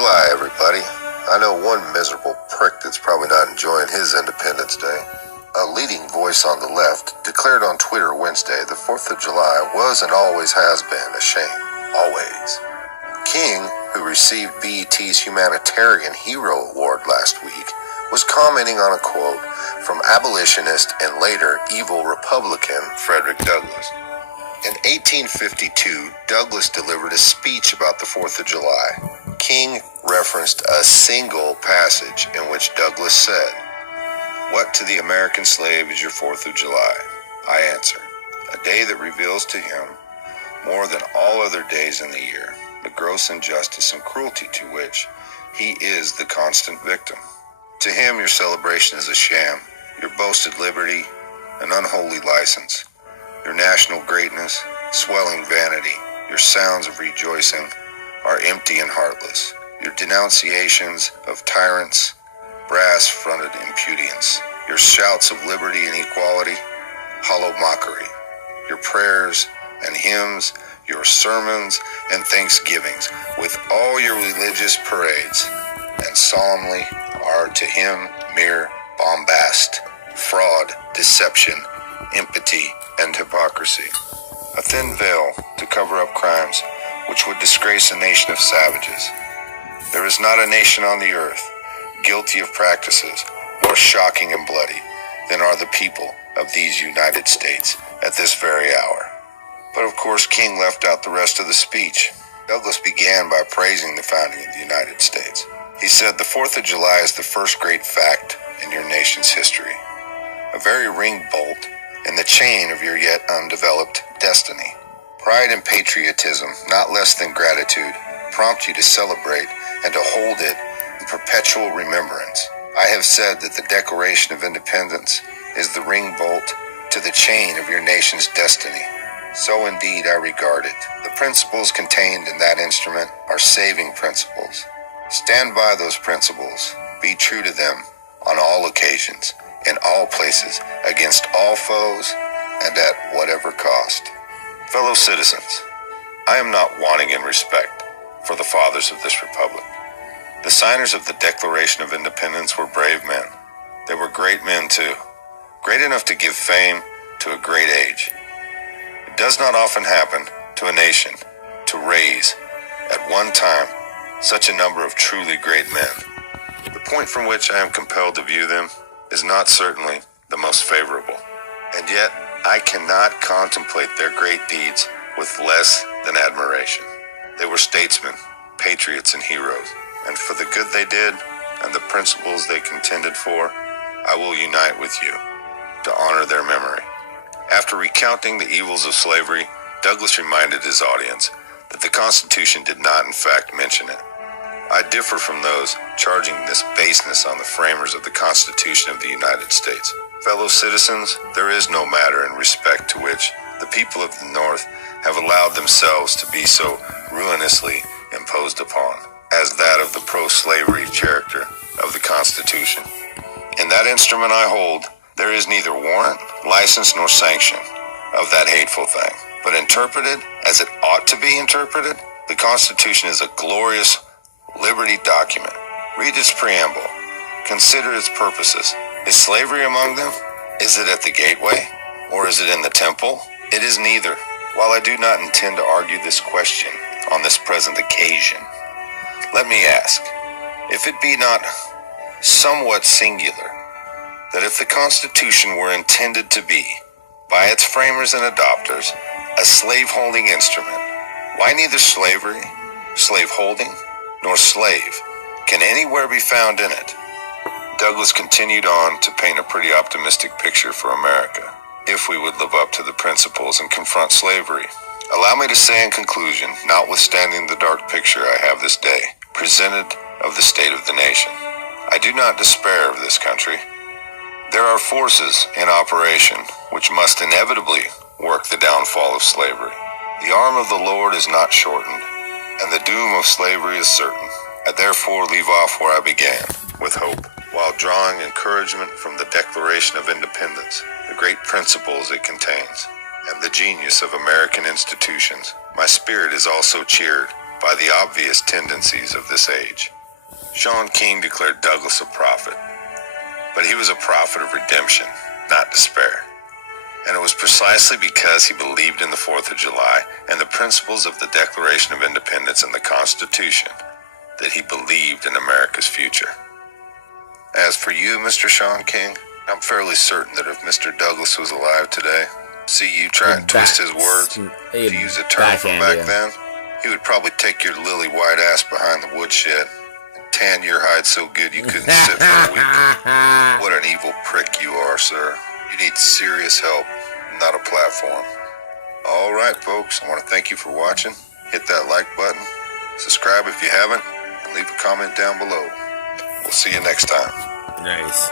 July, everybody. I know one miserable prick that's probably not enjoying his Independence Day. A leading voice on the left declared on Twitter Wednesday the 4th of July was and always has been a shame. Always. King, who received BET's Humanitarian Hero Award last week, was commenting on a quote from abolitionist and later evil Republican Frederick Douglass. In 1852, Douglass delivered a speech about the 4th of July. King referenced a single passage in which Douglass said, "What to the American slave is your 4th of July? I answer, a day that reveals to him, more than all other days in the year, the gross injustice and cruelty to which he is the constant victim. To him your celebration is a sham, your boasted liberty, an unholy license. Your national greatness, swelling vanity, your sounds of rejoicing are empty and heartless. Your denunciations of tyrants, brass-fronted impudence. Your shouts of liberty and equality, hollow mockery. Your prayers and hymns, your sermons and thanksgivings, with all your religious parades, and solemnly are to him mere bombast, fraud, deception, empathy, and hypocrisy. A thin veil to cover up crimes which would disgrace a nation of savages. There is not a nation on the earth guilty of practices more shocking and bloody than are the people of these United States at this very hour." But of course, King left out the rest of the speech. Douglass began by praising the founding of the United States. He said, "The 4th of July is the first great fact in your nation's history, a very ring bolt in the chain of your yet undeveloped destiny. Pride and patriotism, not less than gratitude, prompt you to celebrate and to hold it in perpetual remembrance. I have said that the Declaration of Independence is the ring bolt to the chain of your nation's destiny. So indeed I regard it. The principles contained in that instrument are saving principles. Stand by those principles. Be true to them on all occasions, in all places, against all foes, and at whatever cost." Fellow citizens, I am not wanting in respect for the fathers of this republic. The signers of the Declaration of Independence were brave men. They were great men too, great enough to give fame to a great age. It does not often happen to a nation to raise, at one time, such a number of truly great men. The point from which I am compelled to view them is not certainly the most favorable, and yet I cannot contemplate their great deeds with less than admiration. They were statesmen, patriots, and heroes, and for the good they did and the principles they contended for, I will unite with you to honor their memory. After recounting the evils of slavery, Douglass reminded his audience that the Constitution did not in fact mention it. I differ from those charging this baseness on the framers of the Constitution of the United States. Fellow citizens, there is no matter in respect to which the people of the North have allowed themselves to be so ruinously imposed upon as that of the pro-slavery character of the Constitution. In that instrument I hold, there is neither warrant, license, nor sanction of that hateful thing. But interpreted as it ought to be interpreted, the Constitution is a glorious liberty document. Read its preamble. Consider its purposes. Is slavery among them? Is it at the gateway? Or is it in the temple? It is neither. While I do not intend to argue this question on this present occasion, let me ask, if it be not somewhat singular, that if the Constitution were intended to be, by its framers and adopters, a slave-holding instrument, why neither slavery, slave-holding, nor slave can anywhere be found in it? Douglass continued on to paint a pretty optimistic picture for America, if we would live up to the principles and confront slavery. Allow me to say in conclusion, notwithstanding the dark picture I have this day presented of the state of the nation, I do not despair of this country. There are forces in operation which must inevitably work the downfall of slavery. The arm of the Lord is not shortened, and the doom of slavery is certain. I therefore leave off where I began, with hope, while drawing encouragement from the Declaration of Independence, the great principles it contains, and the genius of American institutions. My spirit is also cheered by the obvious tendencies of this age. Shaun King declared Douglas a prophet, but he was a prophet of redemption, not despair. And it was precisely because he believed in the 4th of July and the principles of the Declaration of Independence and the Constitution that he believed in America's future. As for you, Mr. Shaun King, I'm fairly certain that if Mr. Douglas was alive today, see you try and twist his words, to use a term from back then, he would probably take your lily white ass behind the woodshed and tan your hide so good you couldn't sit for a week. What an evil prick you are, sir. You need serious help, not a platform. All right, folks, I want to thank you for watching. Hit that like button, subscribe if you haven't, and leave a comment down below. We'll see you next time. Nice.